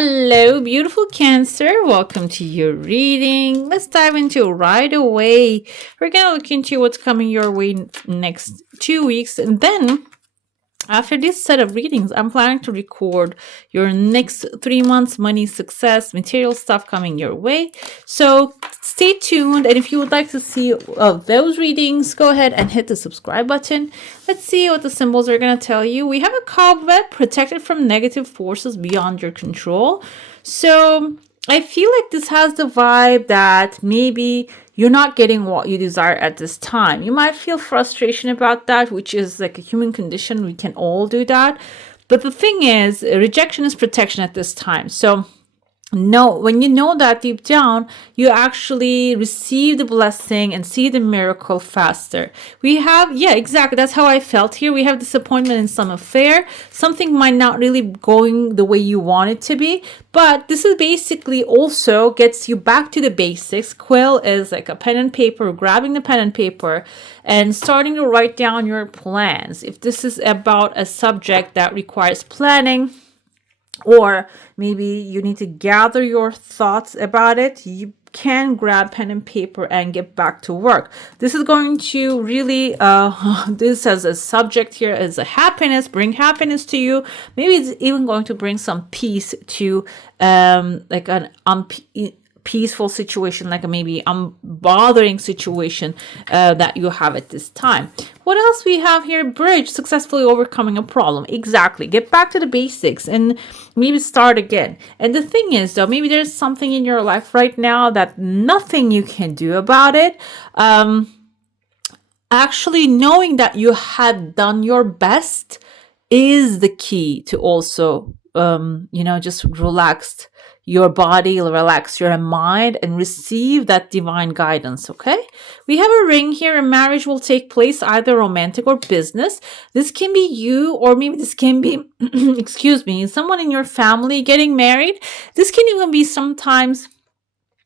Hello, beautiful Cancer. Welcome to your reading. Let's dive into it right away. We're going to look into what's coming your way next 2 weeks. And then after this set of readings, I'm planning to record your next 3 months money, success, material stuff coming your way. So stay tuned. And if you would like to see those readings, go ahead and hit the subscribe button. Let's see what the symbols are going to tell you. We have a cobweb protected from negative forces beyond your control. So I feel like this has the vibe that maybe you're not getting what you desire at this time. You might feel frustration about that, which is like a human condition. We can all do that. But the thing is, rejection is protection at this time. So when you know that deep down, you actually receive the blessing and see the miracle faster. We have, exactly. That's how I felt here. We have disappointment in some affair. Something might not really going the way you want it to be. But this is basically also gets you back to the basics. Quill is like a pen and paper, grabbing the pen and paper and starting to write down your plans. If this is about a subject that requires planning, or maybe you need to gather your thoughts about it, you can grab pen and paper and get back to work. This is going to really, this as a subject here as a happiness, bring happiness to you. Maybe it's even going to bring some peace to like an peaceful situation, like a maybe bothering situation that you have at this time. What else we have here? Bridge, successfully overcoming a problem. Exactly. Get back to the basics and maybe start again. And the thing is, though, maybe there's something in your life right now that nothing you can do about it. Actually knowing that you had done your best is the key to also, just relaxed your body, relax your mind, and receive that divine guidance, okay? We have a ring here. A marriage will take place, either romantic or business. This can be you, or maybe this can be, someone in your family getting married. This can even be sometimes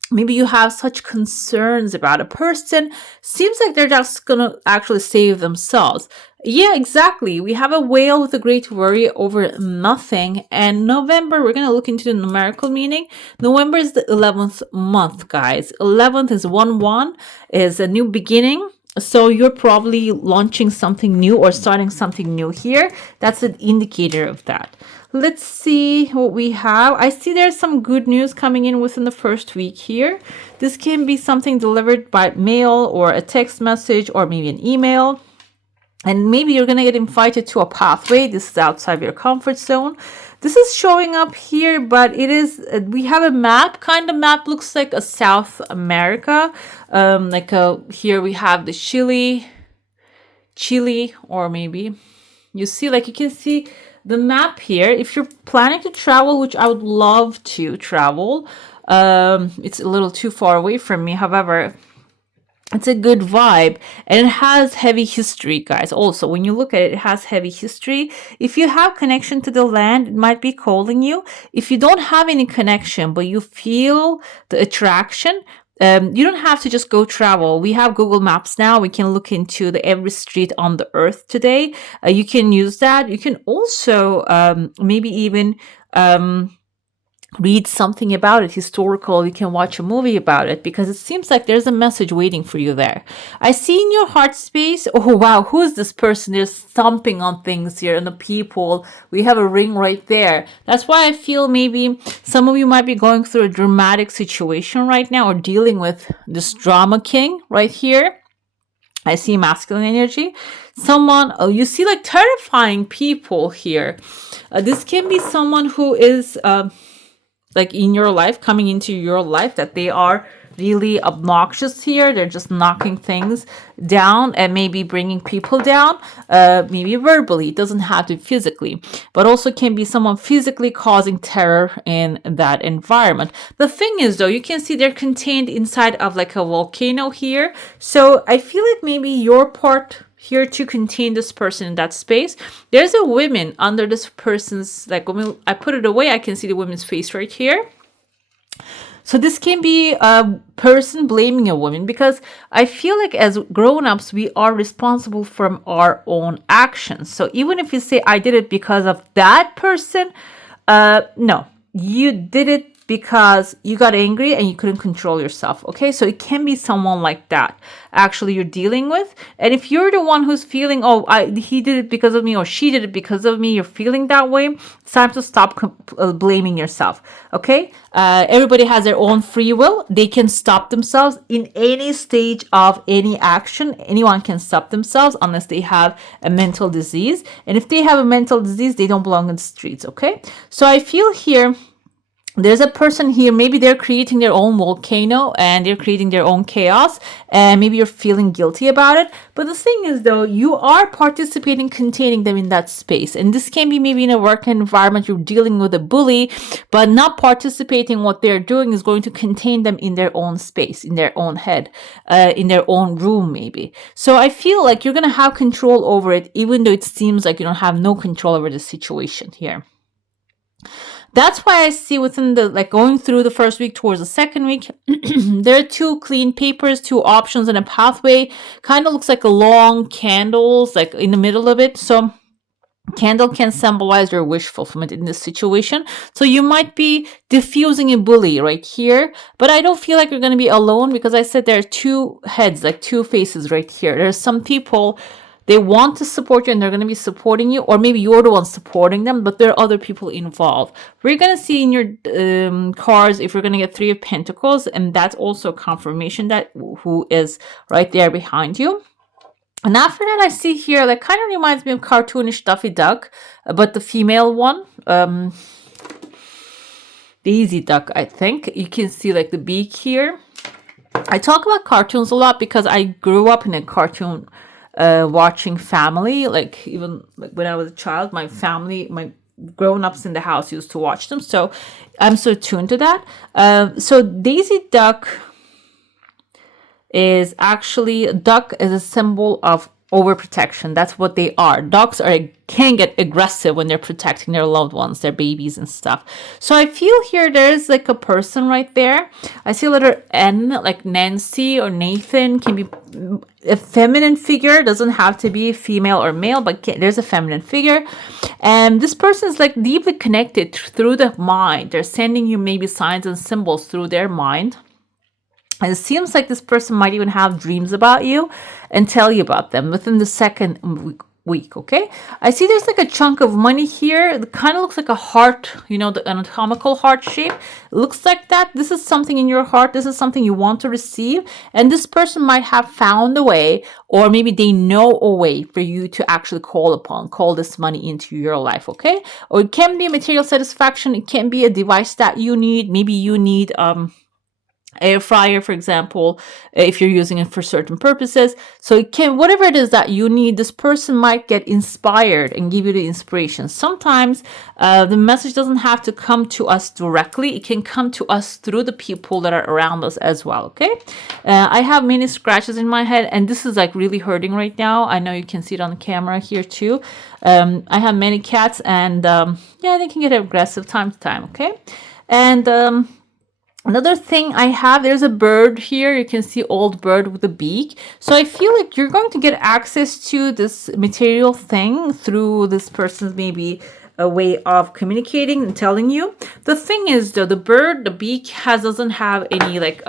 maybe you have such concerns about a person. Seems like they're just going to actually save themselves. Yeah, exactly. We have a whale with a great worry over nothing. And November, we're going to look into the numerical meaning. November is the 11th month, guys. 11th is 1-1, is a new beginning. So you're probably launching something new or starting something new here. That's an indicator of that. Let's see what we have. I see there's some good news coming in within the first week here. This can be something delivered by mail or a text message or maybe an email. And maybe you're going to get invited to a pathway. This is outside your comfort zone. This is showing up here, but it is, we have a map, kind of map, looks like a South America. Here we have the Chile, or maybe you see, like you can see the map here. If you're planning to travel, which I would love to travel, it's a little too far away from me. However, it's a good vibe, and it has heavy history, guys. Also, when you look at it, it has heavy history. If you have connection to the land, it might be calling you. If you don't have any connection, but you feel the attraction, you don't have to just go travel. We have Google Maps now. We can look into every street on the earth today. You can use that. You can also maybe even read something about it, historical. You can watch a movie about it, because it seems like there's a message waiting for you there. I see in your heart space, oh wow, who is this person? There's thumping on things here and the people. We have a ring right there. That's why I feel maybe some of you might be going through a dramatic situation right now, or dealing with this drama king right here. I see masculine energy. Someone, you see like terrifying people here. This can be someone who is like in your life, coming into your life, that they are really obnoxious here. They're just knocking things down and maybe bringing people down, maybe verbally. It doesn't have to be physically, but also can be someone physically causing terror in that environment. The thing is, though, you can see they're contained inside of like a volcano here. So I feel like maybe your part here to contain this person in that space. There's a woman under this person's, like when I put it away, I can see the woman's face right here. So this can be a person blaming a woman, because I feel like as grown-ups, we are responsible from our own actions. So even if you say, I did it because of that person, no. you did it because you got angry and you couldn't control yourself. Okay, so it can be someone like that actually you're dealing with. And if you're the one who's feeling, oh, he did it because of me, or she did it because of me, you're feeling that way, it's time to stop blaming yourself. Okay, everybody has their own free will. They can stop themselves in any stage of any action. Anyone can stop themselves unless they have a mental disease, and if they have a mental disease, they don't belong in the streets. Okay, so I feel here there's a person here, maybe they're creating their own volcano and they're creating their own chaos, and maybe you're feeling guilty about it. But the thing is, though, you are participating, containing them in that space. And this can be maybe in a work environment, you're dealing with a bully, but not participating. What they're doing is going to contain them in their own space, in their own head, in their own room, maybe. So I feel like you're going to have control over it, even though it seems like you don't have no control over the situation here. That's why I see within the, like, going through the first week towards the second week, there are two clean papers, two options, and a pathway. Kind of looks like a long candles, like in the middle of it. So candle can symbolize your wish fulfillment in this situation. So you might be diffusing a bully right here, but I don't feel like you're going to be alone, because I said there are two heads, like two faces right here. There's some people, they want to support you and they're going to be supporting you, or maybe you're the one supporting them, but there are other people involved. We're going to see in your cards if you're going to get Three of Pentacles, and that's also confirmation that who is right there behind you. And after that, I see here, like, kind of reminds me of cartoonish Daffy Duck, but the female one, Daisy Duck, I think. You can see like the beak here. I talk about cartoons a lot because I grew up in a cartoon watching family. Like, even like when I was a child, my family, my grown-ups in the house used to watch them, so I'm so tuned to that. So Daisy Duck is actually, duck is a symbol of overprotection. That's what they are. Ducks can get aggressive when they're protecting their loved ones, their babies and stuff. So I feel here there's like a person right there. I see a letter N, like Nancy or Nathan. Can be a feminine figure, doesn't have to be female or male, but there's a feminine figure. And this person is like deeply connected through the mind. They're sending you maybe signs and symbols through their mind. And it seems like this person might even have dreams about you and tell you about them within the second week, okay? I see there's like a chunk of money here. It kind of looks like a heart, you know, the anatomical heart shape. It looks like that. This is something in your heart. This is something you want to receive. And this person might have found a way, or maybe they know a way for you to actually call this money into your life, okay? Or it can be material satisfaction. It can be a device that you need. Maybe you need, air fryer, for example, if you're using it for certain purposes. So it can, whatever it is that you need, this person might get inspired and give you the inspiration. Sometimes the message doesn't have to come to us directly. It can come to us through the people that are around us as well, okay? I have many scratches in my head, and this is like really hurting right now. I know you can see it on the camera here too. I have many cats, and yeah, they can get aggressive time to time, okay? And another thing I have, there's a bird here. You can see old bird with a beak. So I feel like you're going to get access to this material thing through this person's maybe a way of communicating and telling you. The thing is, though, the bird, the beak doesn't have any like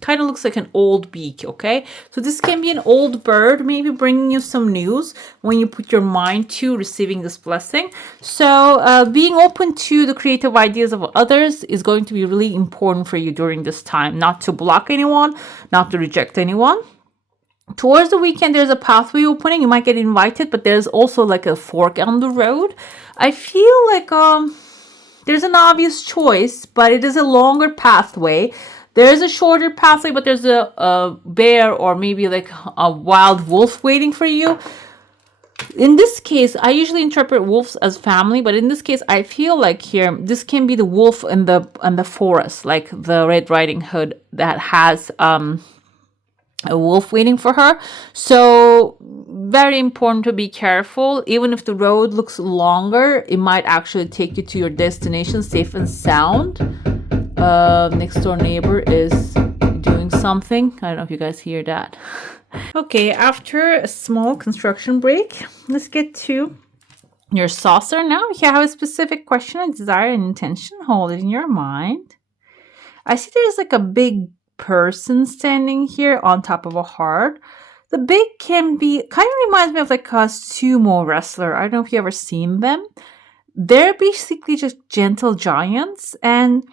kind of looks like an old beak, okay? So this can be an old bird, maybe bringing you some news when you put your mind to receiving this blessing. So being open to the creative ideas of others is going to be really important for you during this time. Not to block anyone, not to reject anyone. Towards the weekend, there's a pathway opening. You might get invited, but there's also like a fork on the road. I feel like there's an obvious choice, but it is a longer pathway. There's a shorter pathway, but there's a bear or maybe like a wild wolf waiting for you. In this case, I usually interpret wolves as family, but in this case, I feel like here, this can be the wolf in the forest, like the Red Riding Hood that has a wolf waiting for her. So very important to be careful. Even if the road looks longer, it might actually take you to your destination safe and sound. Next door neighbor is doing something. I don't know if you guys hear that. Okay, after a small construction break, let's get to Your saucer now. If you have a specific question, a desire, and intention, hold it in your mind. I see there's like a big person standing here on top of a heart. The big can be kind of reminds me of like a sumo wrestler. I don't know if you ever seen them. They're basically just gentle giants. And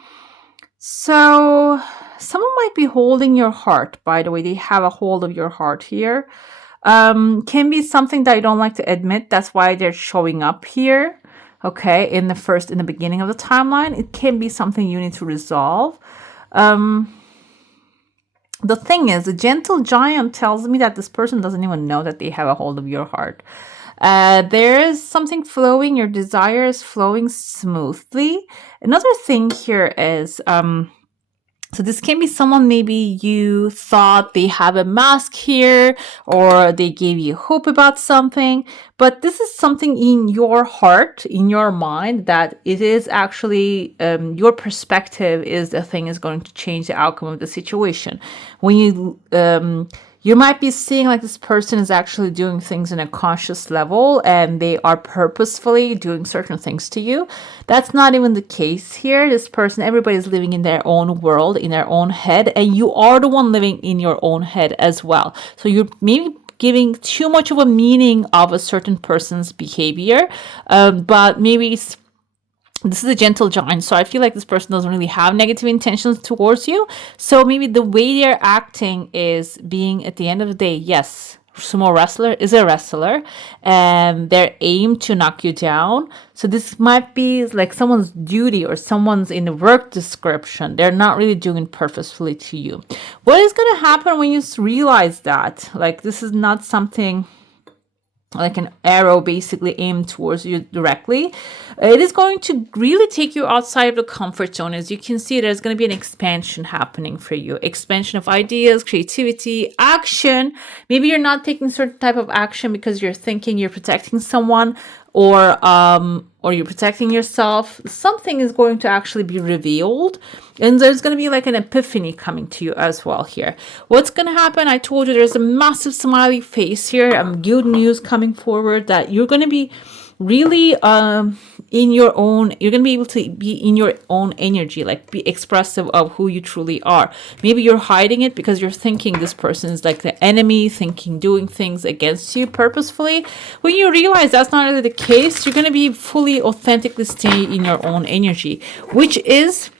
so someone might be holding your heart, by the way. They have a hold of your heart here. Can be something that I don't like to admit. That's why they're showing up here. Okay, in the beginning of the timeline, it can be something you need to resolve. The thing is, the gentle giant tells me that this person doesn't even know that they have a hold of your heart. There is something flowing. Your desire is flowing smoothly. Another thing here is, so this can be someone maybe you thought they have a mask here or they gave you hope about something, but this is something in your heart, in your mind, that it is actually your perspective is the thing is going to change the outcome of the situation. When you might be seeing like this person is actually doing things in a conscious level and they are purposefully doing certain things to you. That's not even the case here. This person, everybody's living in their own world, in their own head, and you are the one living in your own head as well. So you're maybe giving too much of a meaning of a certain person's behavior, but maybe this is a gentle giant, so I feel like this person doesn't really have negative intentions towards you. So maybe the way they're acting is being, at the end of the day, yes, sumo wrestler is a wrestler, and their aim to knock you down. So this might be like someone's duty or someone's in the work description. They're not really doing it purposefully to you. What is going to happen when you realize that? Like, this is not something like an arrow basically aimed towards you directly. It is going to really take you outside of the comfort zone. As you can see, there's going to be an expansion happening for you. Expansion of ideas, creativity, action. Maybe you're not taking certain type of action because you're thinking you're protecting someone, or you're protecting yourself. Something is going to actually be revealed, and there's going to be like an epiphany coming to you as well here. What's going to happen? I told you there's a massive smiley face here. Good news coming forward that you're going to be really in your own, you're going to be able to be in your own energy, like be expressive of who you truly are. Maybe you're hiding it because you're thinking this person is like the enemy, thinking, doing things against you purposefully. When you realize that's not really the case, you're going to be fully authentically staying in your own energy, which is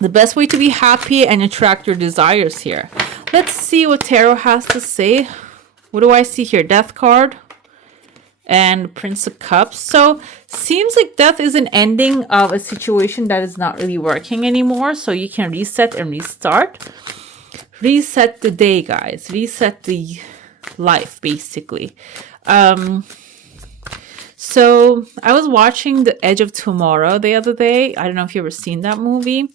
the best way to be happy and attract your desires here. Let's see what tarot has to say. What do I see here? Death card and Prince of Cups. So seems like death is an ending of a situation that is not really working anymore. So you can reset and restart. Reset the day, guys. Reset the life, basically. So I was watching The Edge of Tomorrow the other day. I don't know if you've ever seen that movie.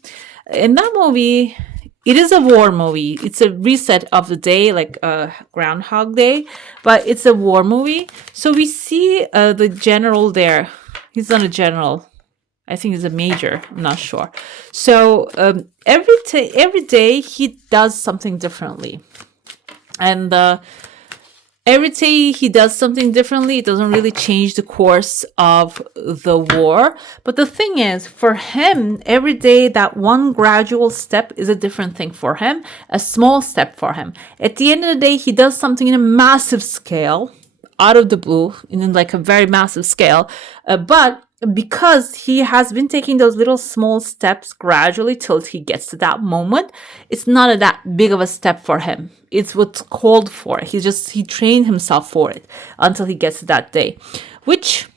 In that movie, it is a war movie. It's a reset of the day, like Groundhog Day, but it's a war movie. So we see the general there. He's not a general. I think he's a major. I'm not sure. So every day he does something differently. And every day he does something differently. It doesn't really change the course of the war. But the thing is, for him, every day that one gradual step is a different thing for him, a small step for him. At the end of the day, he does something in a massive scale, out of the blue, in like a very massive scale. But because he has been taking those little small steps gradually till he gets to that moment, it's not that big of a step for him. It's what's called for. He trained himself for it until he gets to that day, which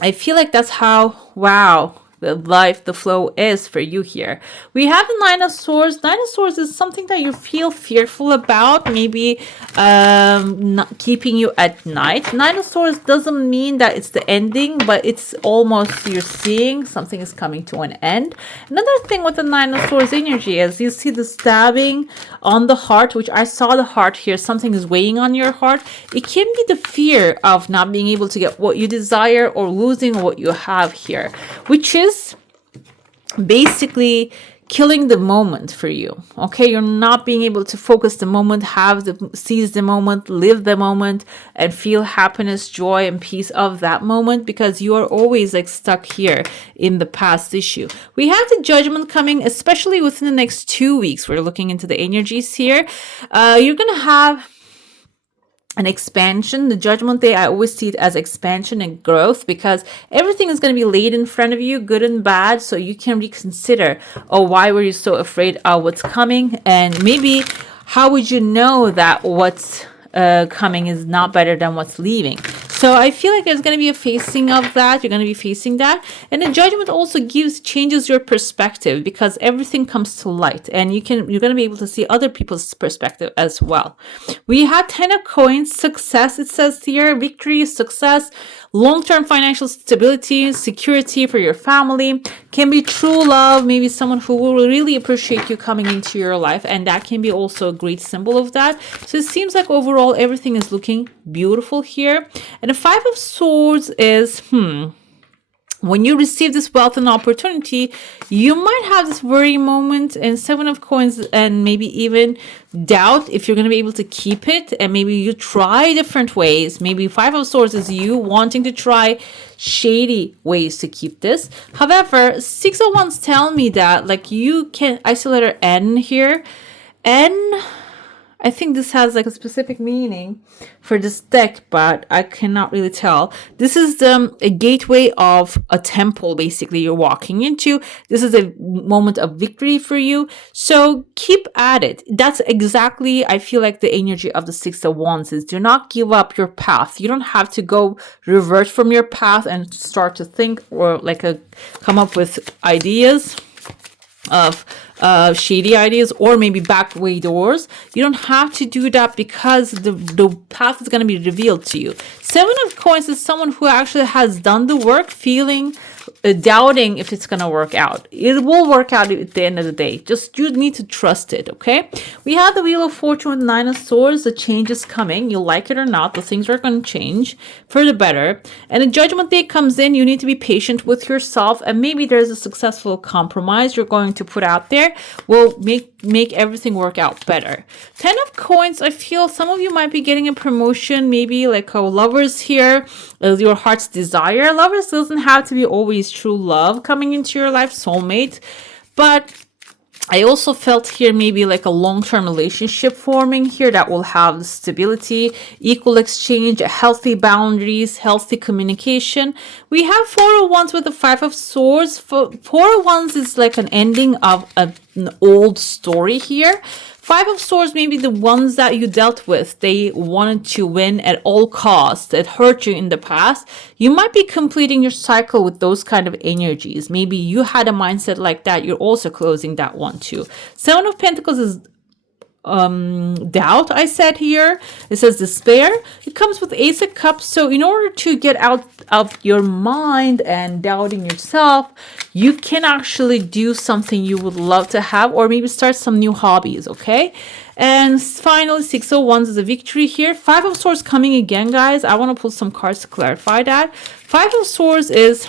I feel like that's how, wow, the life, the flow is for you here. We have the Nine of Swords. Nine of Swords is something that you feel fearful about, maybe not keeping you at night. Nine of Swords doesn't mean that it's the ending, but it's almost, you're seeing something is coming to an end. Another thing with the Nine of Swords energy is you see the stabbing on the heart, which I saw the heart here. Something is weighing on your heart. It can be the fear of not being able to get what you desire or losing what you have here, which is basically killing the moment for you. Okay, you're not being able to focus the moment, seize the moment, live the moment, and feel happiness, joy, and peace of that moment, because you are always like stuck here in the past issue. We have the judgment coming, especially within the next 2 weeks. We're looking into the energies here. You're gonna have an expansion. The judgment day, I always see it as expansion and growth, because everything is going to be laid in front of you, good and bad, so you can reconsider, oh, why were you so afraid of what's coming, and maybe how would you know that what's coming is not better than what's leaving. So I feel like there's going to be a facing of that. You're going to be facing that. And the judgment also changes your perspective, because everything comes to light, and you're going to be able to see other people's perspective as well. We have 10 of coins, success, it says here, victory, success, long-term financial stability, security for your family, can be true love, maybe someone who will really appreciate you coming into your life, and that can be also a great symbol of that. So it seems like overall everything is looking beautiful here. And the 5 of Swords is, when you receive this wealth and opportunity, you might have this worry moment, and 7 of Coins, and maybe even doubt if you're going to be able to keep it, and maybe you try different ways. Maybe 5 of Swords is you wanting to try shady ways to keep this. However, 6 of Wands tell me that like you can, I see letter N here. N, I think this has like a specific meaning for this deck, but I cannot really tell. This is a gateway of a temple, basically, you're walking into. This is a moment of victory for you. So keep at it. That's exactly, I feel like, the energy of the 6 of Wands is do not give up your path. You don't have to go revert from your path and start to think or like come up with ideas of shady ideas or maybe back way doors. You don't have to do that, because the path is going to be revealed to you. 7 of Coins is someone who actually has done the work, feeling doubting if it's going to work out. It will work out at the end of the day. Just you need to trust it, okay? We have the Wheel of Fortune with 9 of Swords. The change is coming. You like it or not, the things are going to change for the better. And the Judgment Day comes in. You need to be patient with yourself, and maybe there's a successful compromise you're going to put out there will make everything work out better. 10 of Coins, I feel some of you might be getting a promotion, maybe like a Lovers here, your heart's desire. Lovers doesn't have to be always true love coming into your life, soulmate, but I also felt here maybe like a long-term relationship forming here that will have stability, equal exchange, healthy boundaries, healthy communication. We have 4 of Wands with the 5 of Swords. 4 of Wands is like an ending of an old story here. 5 of Swords, maybe the ones that you dealt with, they wanted to win at all costs, that hurt you in the past. You might be completing your cycle with those kind of energies. Maybe you had a mindset like that. You're also closing that one too. 7 of Pentacles is doubt, I said here. It says despair. It comes with Ace of Cups. So in order to get out of your mind and doubting yourself, you can actually do something you would love to have, or maybe start some new hobbies, okay? And finally, 6 of Wands is a victory here. 5 of Swords coming again, guys. I want to pull some cards to clarify that. 5 of Swords is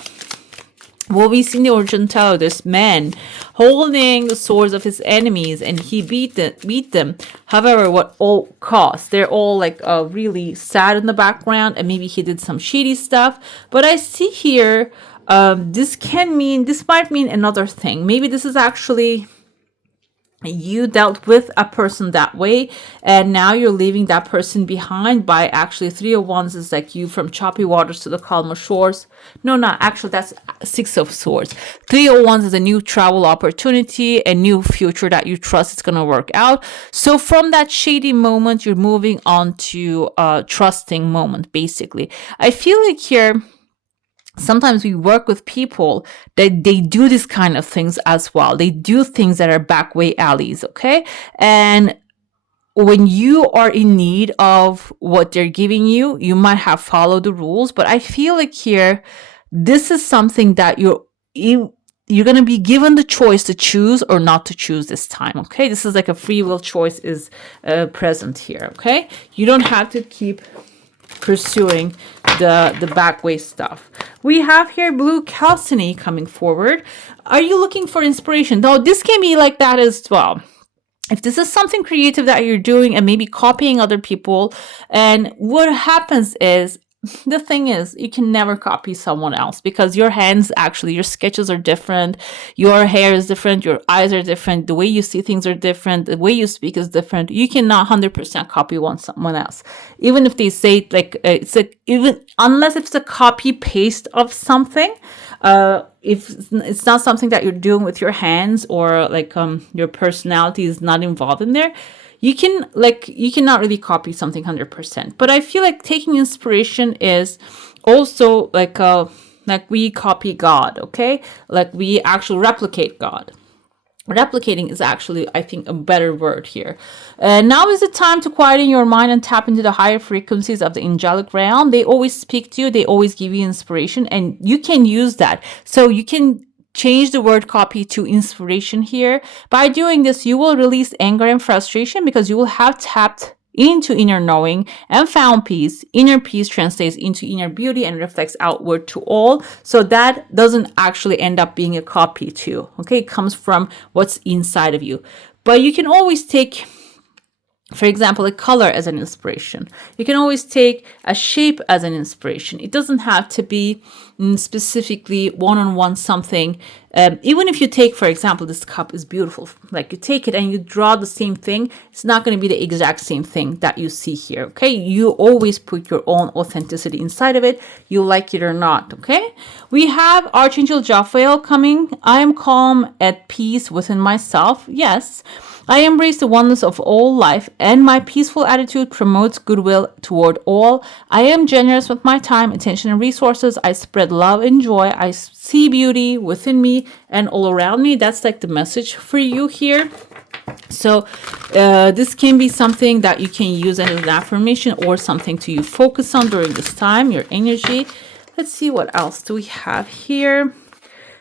what we see in the origin tarot. This man holding the swords of his enemies, and he beat them. However, what all costs? They're all like really sad in the background, and maybe he did some shady stuff. But I see here, this might mean another thing. Maybe this is actually you dealt with a person that way, and now you're leaving that person behind by actually 3 of Wands is like you from choppy waters to the calmer shores. No, not actually, that's 6 of Swords. 3 of Wands is a new travel opportunity, a new future that you trust it's going to work out. So from that shady moment, you're moving on to a trusting moment, basically. I feel like here, sometimes we work with people that they do this kind of things as well. They do things that are backway alleys, okay? And when you are in need of what they're giving you, you might have followed the rules. But I feel like here, this is something that you're going to be given the choice to choose or not to choose this time, okay? This is like a free will choice is present here, okay? You don't have to keep pursuing the back way stuff. We have here blue calciny coming forward. Are you looking for inspiration? Though this can be like that as well. If this is something creative that you're doing and maybe copying other people, and what happens is, the thing is, you can never copy someone else because your hands, actually, your sketches are different, your hair is different, your eyes are different, the way you see things are different, the way you speak is different. You cannot 100% copy someone else, even if they say like even unless it's a copy paste of something. If it's not something that you're doing with your hands, or like your personality is not involved in there, you cannot really copy something 100%. But I feel like taking inspiration is also like we copy God, okay? Like we actually replicate God. Replicating is actually, I think, a better word here. Now is the time to quieten your mind and tap into the higher frequencies of the angelic realm. They always speak to you. They always give you inspiration, and you can use that. So you can change the word copy to inspiration here. By doing this, you will release anger and frustration because you will have tapped into inner knowing and found peace. Inner peace translates into inner beauty and reflects outward to all. So that doesn't actually end up being a copy too. Okay, it comes from what's inside of you. But you can always take, for example, a color as an inspiration. You can always take a shape as an inspiration. It doesn't have to be specifically one-on-one something. Even if you take, for example, this cup is beautiful. Like you take it and you draw the same thing, it's not going to be the exact same thing that you see here. Okay, you always put your own authenticity inside of it. You like it or not. Okay, we have Archangel Jophiel coming. I am calm, at peace within myself. Yes, I embrace the oneness of all life, and my peaceful attitude promotes goodwill toward all. I am generous with my time, attention, and resources. I spread love and joy. I see beauty within me and all around me. That's like the message for you here. So this can be something that you can use as an affirmation or something to you focus on during this time, your energy. Let's see what else do we have here.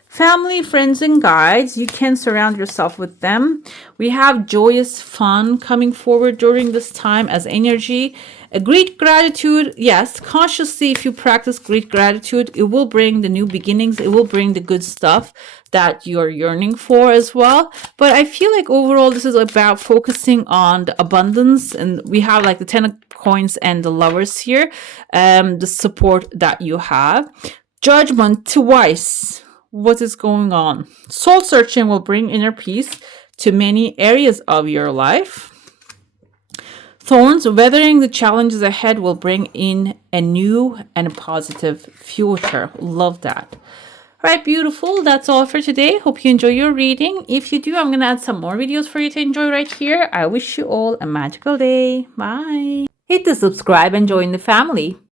Family, friends, and guides, you can surround yourself with them. We have joyous fun coming forward during this time as energy. A great gratitude, yes, consciously, if you practice great gratitude, it will bring the new beginnings. It will bring the good stuff that you're yearning for as well. But I feel like overall, this is about focusing on the abundance. And we have like the 10 of coins and the lovers here, the support that you have. Judgment twice. What is going on? Soul searching will bring inner peace to many areas of your life. Thorns, weathering the challenges ahead will bring in a new and a positive future. Love that. All right, beautiful. That's all for today. Hope you enjoy your reading. If you do, I'm going to add some more videos for you to enjoy right here. I wish you all a magical day. Bye. Hit the subscribe and join the family.